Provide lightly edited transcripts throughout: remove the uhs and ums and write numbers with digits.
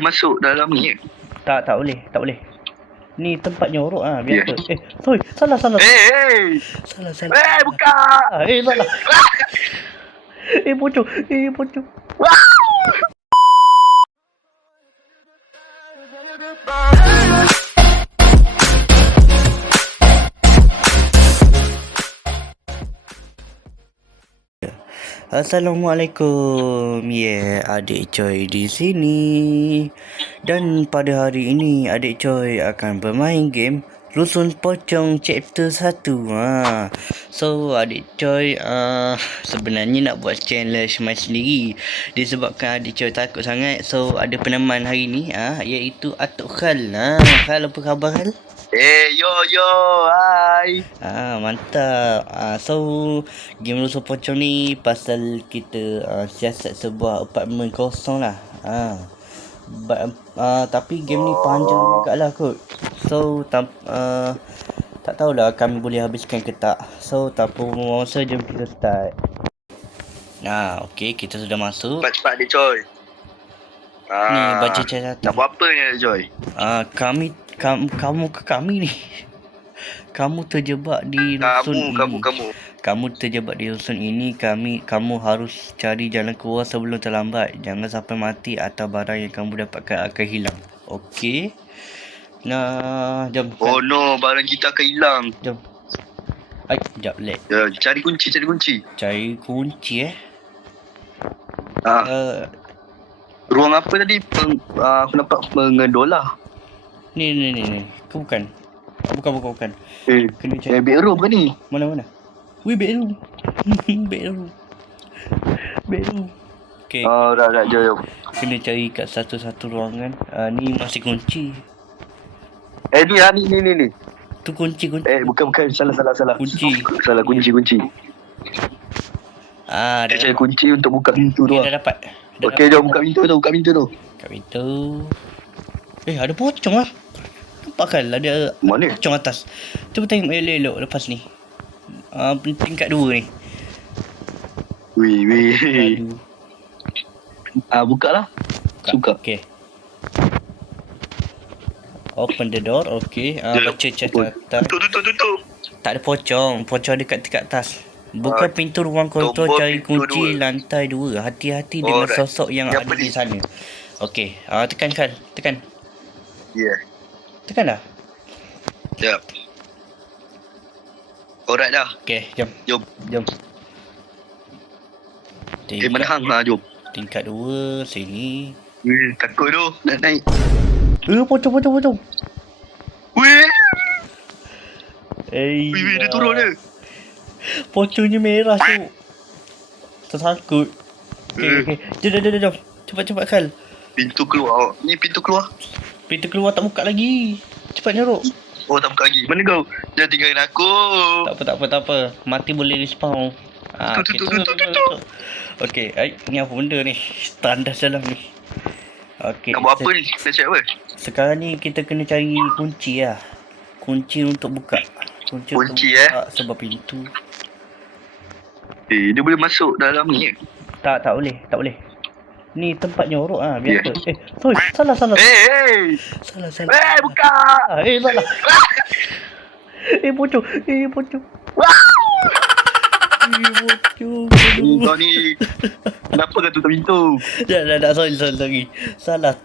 masuk dalam ni. Tak boleh. Ni tempat nyorok biasa. Sorry, salah. Salah. Buka. Salah. Pocong. Assalamualaikum. Adik Coy di sini. Dan pada hari ini Adik Coy akan bermain game Rusun Pocong Chapter 1. So Adik Coy sebenarnya nak buat challenge main sendiri. Disebabkan Adik Coy takut sangat. So ada peneman hari ni iaitu Atuk Khal. Khal, apa khabar Khal? Yo, hai. Mantap. So game Rusun Pocong ni pasal kita siasat sebuah apartmen kosong lah. Tapi game ni panjang juga lah kot. So tak tahulah kami boleh habiskan ke tak. So tak apa masa, jom kita start. Okay, kita sudah masuk. Cepat dia Coy. Ni baca catatan. Nak buat apa ni Coy? Kami ni. Kamu terjebak di rusun ini. Kamu terjebak di rusun ini. Kamu harus cari jalan keluar sebelum terlambat. Jangan sampai mati atau barang yang kamu dapatkan akan hilang. Okey. Jom. Oh no, barang kita akan hilang. Jom. Sekejap, lag. Ya, cari kunci. Cari kunci Ruang apa tadi? Aku nampak mengendola. Ni. Bukan. Kena cari. Bedroom ke ni? Mana? Wih, bedroom. Bedroom. Okay. Dah, jom. Kena cari kat satu-satu ruangan. Ni masih kunci. Ni. Tu kunci. Bukan. Salah. Kunci. Salah, kunci. Kita cari kunci untuk buka pintu tu. Dah dapat. Okey, jom buka pintu tu. Buka pintu. Ada pocong lah. Nampak kan ada mana? Pocong atas. Cuba tengok elok-elok lepas ni. Tingkat 2 ni. Wih. Buka lah. Suka. Okey. Open the door. Okey. Baca catatan. Tutup. Tak ada pocong. Pocong dekat atas. Buka pintu ruang kontrol, cari kunci lantai 2. Hati-hati dengan sosok yang ada di sana. Okey. Tekan. Yeah. Tekan dah? Yep. Alright dah. Okey, jom. Mana hang lah, jom. Tingkat 2 sini. Takut tu. Nak naik. Pocong. Wih, dia Ya. turun dia. Pocongnya merah tu. Tersangkut. Okey. Jom. Cepat Khal. Pintu keluar. Ni pintu keluar. Pintu keluar tak buka lagi. Cepat nyorok. Oh, tak buka lagi. Mana kau? Jangan tinggalin aku. Tak apa. Mati boleh respawn. Tutup. Okey, ni apa benda ni? Tandas dalam ni. Okey. Nak buat apa ni? Nak cek apa? Sekarang ni kita kena cari kunci lah. Kunci untuk buka. Kunci untuk buka sebab pintu. Dia boleh masuk dalam ni. Tak boleh. Ni tempat nyorok biasa. Sorry, salah. Salah. Buka. Salah. Pocong. Pocong. Kau ni kenapa kau tutup pintu? Dah, sorry. Salah.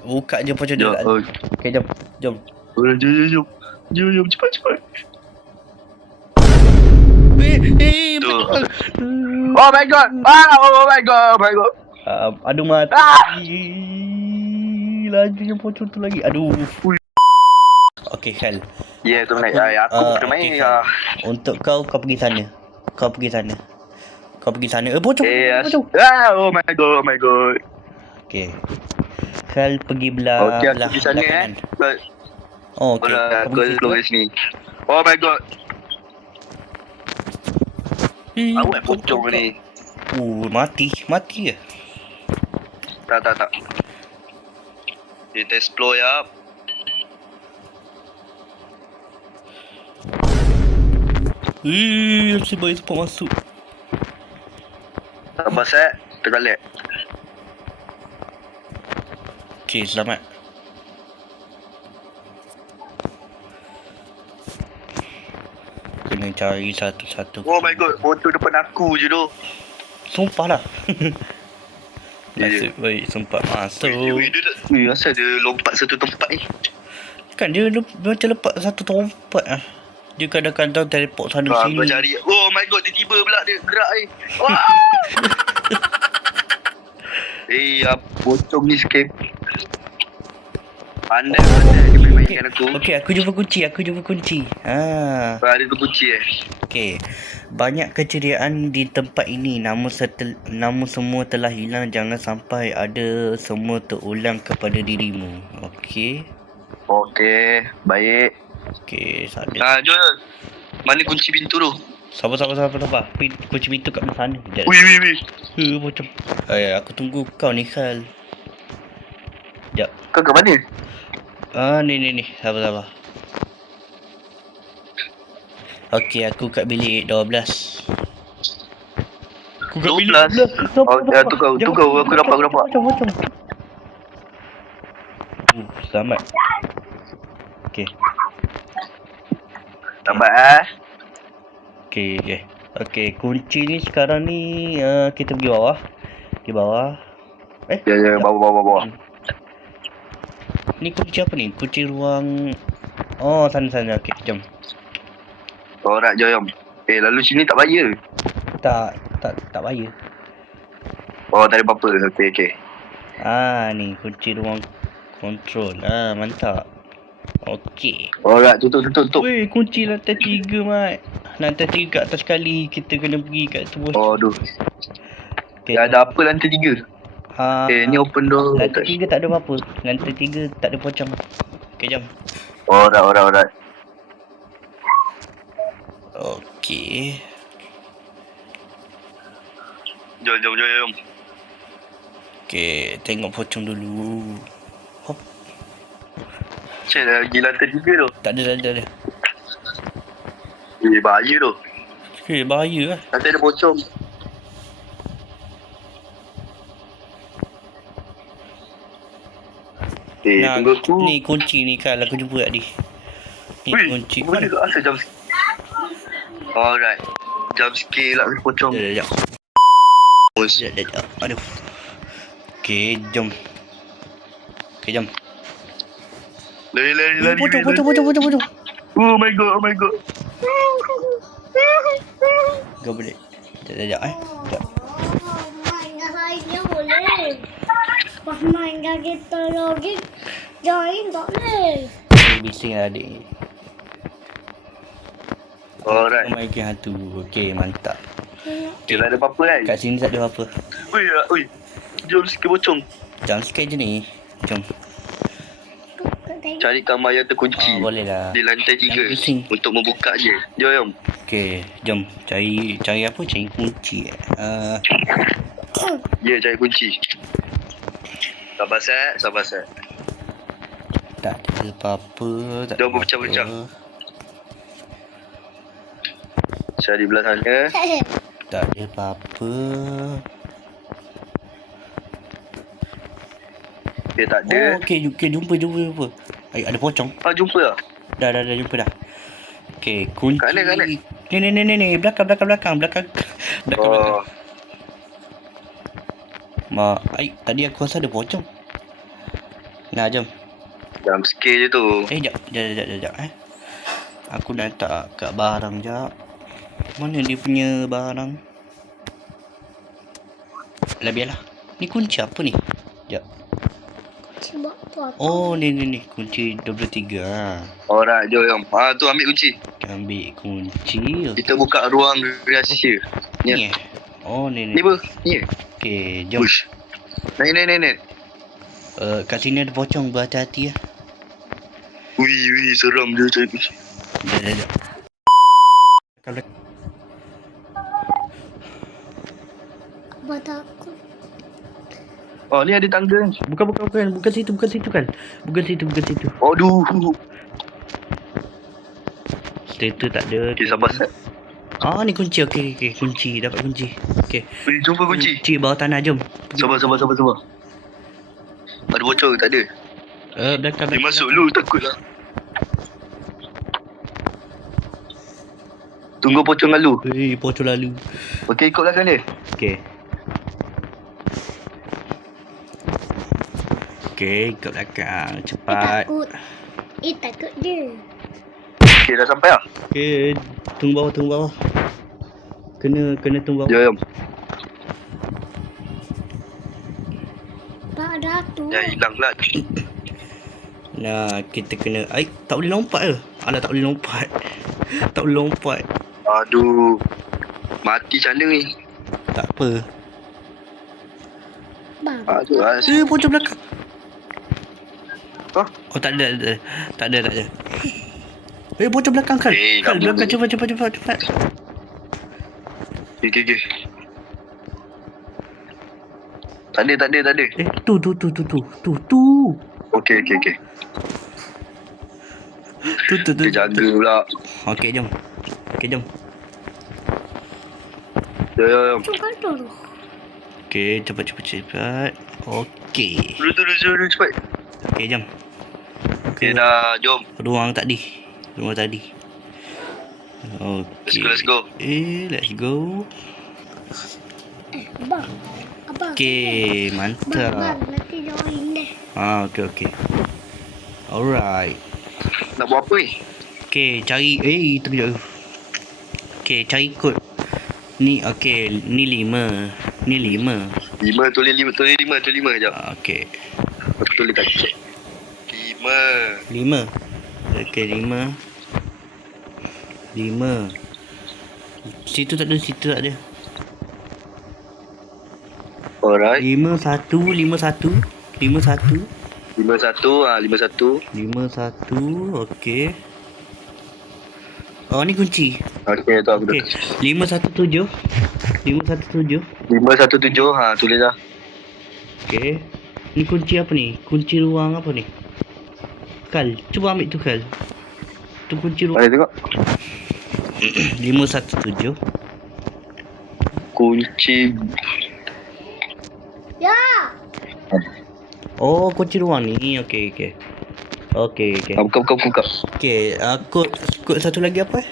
Buka je pocong dia. Okey, jom. Jom, cepat. Betul. Oh my god. Oh my god. Aduh, mati. Lajunya pocong tu lagi. Aduh. Okey, Khal. Ya, tu naik. Aku kena main. Untuk kau pergi sana. Pocong. Oh my god. Okey. Khal pergi belah pergi sana kanan. Okey. Aku keluar sini. Oh my god. Awak pocong ni. Mati ke? Tak. Kita explore ya. Nasib baik sempat masuk. Sabar Tekan lag. Okey, selamat. Kena cari satu-satu. Oh my god, botol depan aku je tu. Sumpah lah. Ya, ya. Nasib baik sempat masuk. Asal dia lompat satu tempat ni? Kan dia macam lepas satu tempat lah. Dia kadang-kadang teleport sana Kau sini. cari. Oh my god, tiba-tiba pula dia gerak ni. Wah! Pocong ni scam. Pandai dia main-mainkan aku. Okey, aku jumpa kunci. Ada tu kunci Okey. Banyak keceriaan di tempat ini, namun semua telah hilang. Jangan sampai ada semua terulang kepada dirimu. Okey. Okey, baik. Okey, sadar. Jom. Mana kunci pintu tu? Sabar. Kunci pintu kat mana? Sekejap. Wih. Macam. Aku tunggu kau ni, Khal. Sekejap. Kau kat mana? Ni. Sabar. Okey, aku kat bilik 12. Aku kat bilik 12. Oh, tu kau. Aku nampak. Macam. Selamat. Okey. Lambat Okey, kunci ni sekarang ni kita pergi bawah. Ya, bawah. Ni kunci apa ni? Kunci ruang. Oh, sana. Okey, jom. Alright, jom. Lalu sini tak bayar. Tak bayar. Oh, tak ada apa-apa. Okey. Ni kunci ruang kontrol. Mantap. Okey. Alright, tutup. Weh, kunci lantai 3, Mat. Lantai 3 kat atas sekali. Kita kena pergi kat tu. Oh, aduh. Okay. Ada apa lantai 3? Ni open door. Lantai 3 tak ada apa-apa. Lantai 3 tak ada pocong. Okey, jom. Alright. Okey. Jom. Okey, tengok pocong dulu. Hop. Cik, lagi lantai 3 tu. Tak ada. Bahaya tu. Bahaya lah. Nanti ada pocong. Tunggu aku. Ni kunci ni kan aku jumpa tadi. Ni kunci. Boleh ke asal jump scare? Alright. Jump scare lah pocong. Sekejap. Aduh. Okey, jom. Lari. Pocong. Oh my god. Kau boleh. Sekejap. Mainnya boleh. Pas mainkan kita lagi, join tak boleh. Bising lah adik. Alright. Main game hantu. Okey, mantap. Tak ada apa-apa kan? Kat sini tak ada apa-apa. Ui. Jom sikit pocong. Jam sikit je ni. Jom. Cari kamar yang terkunci. Boleh lah. Di lantai 3 Yang bising. untuk membuka je. Jom. Okey, jom. Cari apa? Cari kunci. Ya, cari kunci. Sabar set. Tak ada apa-apa. Jom berpecah-pecah. Cari belah sana. Tak ada apa-apa. Tak ada. Okey, jumpa. Ada pocong. Jumpa lah. Dah jumpa dah. Okey, kunci. Kat mana? Ni. Belakang. Tadi aku rasa ada pocong. Nah, jom. Jump scare je tu. Jap. Aku dah letak kat barang jap. Mana dia punya barang? Biarlah. Ni kunci apa ni? Jap. Sebab tu apa? Oh, ni. Kunci 23. Alright, jom. Tu ambil kunci. Ambil kunci. Kita buka ruang rahsia. Ni. Oh, ni. Ni apa? Ni. Okey, jom. Push. Naik. Kat sini ada pocong, berhati-hati lah. Wih, seram dia cari kunci. Jap. Abah takut. Ni ada tangga. Bukan situ kan. Bukan situ. Aduh. Situ tak ada. Okay, sabar set. Ni kunci. Okey. Kunci. Dapat kunci. Okey. Jumpa kunci. Kunci bawah tanah, jom. Sabar. Ada bocor ke? Tak ada. Belakang. Dia masuk dulu, takut lah. Tunggu pocong lalu. Pocong lalu. Okey, ikut belakang dia. Okey. Okey, ikut belakang. Cepat. Takut dia. Okey, dah sampai lah. Okey, tunggu bawah. Kena tunggu bawah. Jom. Tak ada tu. Dah hilang lah. Nah, kita kena... tak boleh lompat ke? Alah, tak boleh lompat. Tak boleh lompat. Aduh. Mati macam mana ni? Tak apa. Bang. Aduh, Pocong belakang. Hah? Oh, tak ada. Tak ada. Pocong belakang kan? Kan, tak belakang. boleh. Cepat. Okey. Tak ada. Tu. Okey. Tu. Dia jaga pula. Okey, jom. Jom. Cuba dulu. Okey, cepat. Okey. Dulu, cepat. Okey, jom. Okey, dah. Jom. Ruang tadi. Okey. Let's go. Let's go. Abang. Okey, mantap. Bang, nanti join deh. Okey. Alright. Nak buat apa ni? Okey, cari terkejut. Okey, cari kod. Ni 5. 5, tulis 5 sekejap. Okey. Aku tulis kat chat. 5. 5. Okey, 5. Situ tak ada. Alright. 51. 51. 51. Okey. Oh, ni kunci. Okey, tu aku Okey. 517. 517. Tulis dah. Okey. Ni kunci apa ni? Kunci ruang apa ni? Kal, cuba ambil tu Kal. Tu kunci ruang. Mari tengok. 517. Kunci. Ya. Oh, kunci ruang ni. Okey. Buka. Okey, kod satu lagi apa?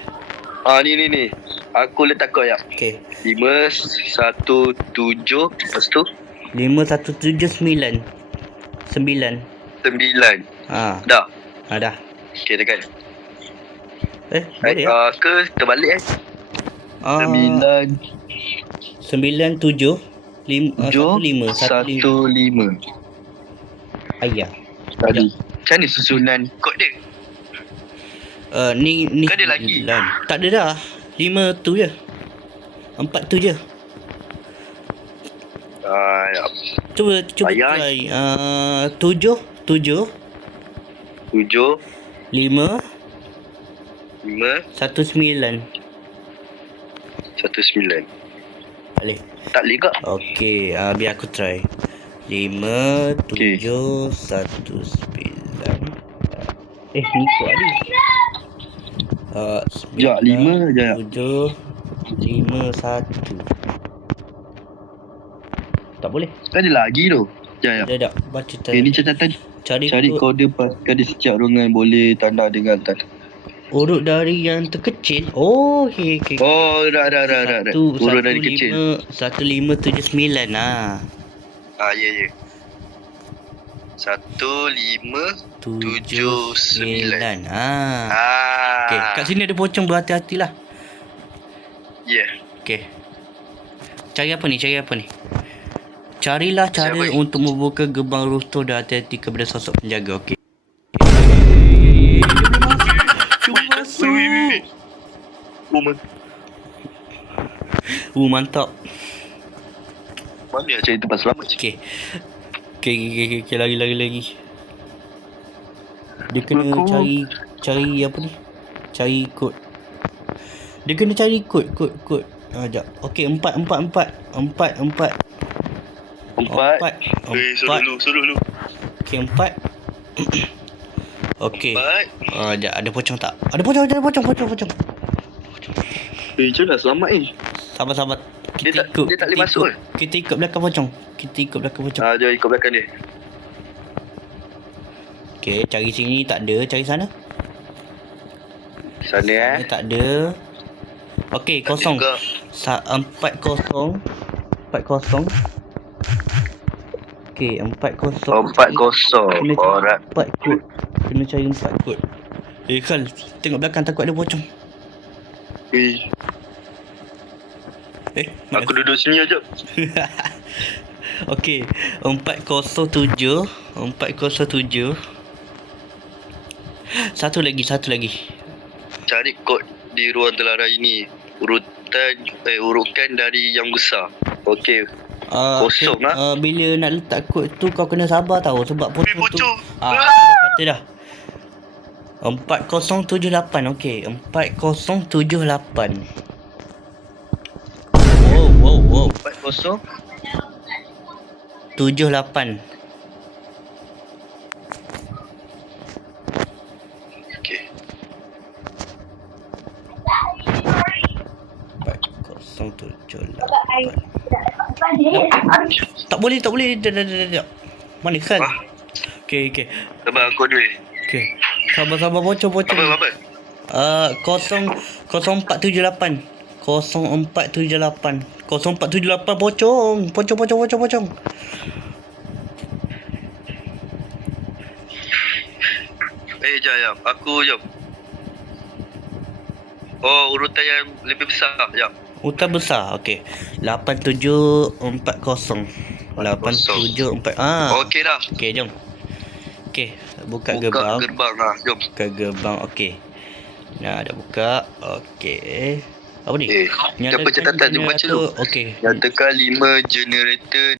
Ni. Aku letak kau ya. Okey. 517. Lepas tu 5179. 9. 9. Dah. Dah. Okey, tekan. Boleh ya? Ke terbalik 9 97 15 15. Ayah. Tadi. Macam ni susunan kod dia? Ni Kan ada lagi? tak ada dah. 5 tu je. 4 tu je. Ya. Cuba Ayah. try. 7 7 5 5 19. 19. Boleh. Tak boleh kak? Okey, biar aku try. 5 Okey. 7 1 9. Ni kod ada. Sekejap, 5 je. 7 5 1. Tak boleh. Kan ada lagi tu. Sekejap. Dah baca tadi. Ini catatan. Cari Kode pastikan di setiap ruangan boleh tanda dengan tanda. urut dari yang terkecil. Oh, okey. Oh, dah. Urut dari kecil. 1579 lah. Ya. 1579. Okey, kat sini ada pocong, berhati-hatilah. Ya. Okey. Cari apa ni? Carilah cara Siapa? untuk membuka gerbang rooftop dan hati-hati kepada sosok penjaga. Okey. Cuba masuk. Mantap. Mana nak cari tempat selamat? Okey, lagi. Dia kena cari apa ni? Cari kod. Dia kena cari kod. Sekejap. Okey, 4. Suruh dulu. Okey, 4. Okey. 4. Sekejap, ada pocong tak? Ada pocong. Macam nak selamat ni? Sabar. Dia tak boleh masuk ke? Kita ikut belakang pocong. Jom ikut belakang dia. Okey, cari sini tak ada, cari sana. Sana Sana tak ada. Okey, kosong. juga. 4-0. 4-0. Okey, 4-0. 4-0. Kena cari Alright. 4 kod. Kena cari 4 kod. Khal, tengok belakang takut ada pocong. Aku duduk sini aja. Okey, 407. 407. Satu lagi. Cari kod di ruang telarai ini. Urutan dari yang besar. Okey. Kosong lah. Bila nak letak kod tu kau kena sabar tau sebab pocong tu. Pocong. Aku dah kata dah. 4078. Okey, 4078. Wow. 4-0. 78. Okey. 4078. Tak boleh. Dah. Mana kan? Okey. Sabar aku duit. Okey. Sabar pocong. Apa? 0478. 0478 pocong. Jap. Aku jap. Oh, urutan yang lebih besar. Jap. Hutan besar. Okey. 8740. 8740. Okey dah. Okey, jom. Okey, buka Buka gerbang. gerbang lah. Jom. Buka gerbang. Okey. Dah buka. Okey. Apa ni? Apa catatan dia baca tu? Okey. Nyatakan 5 generator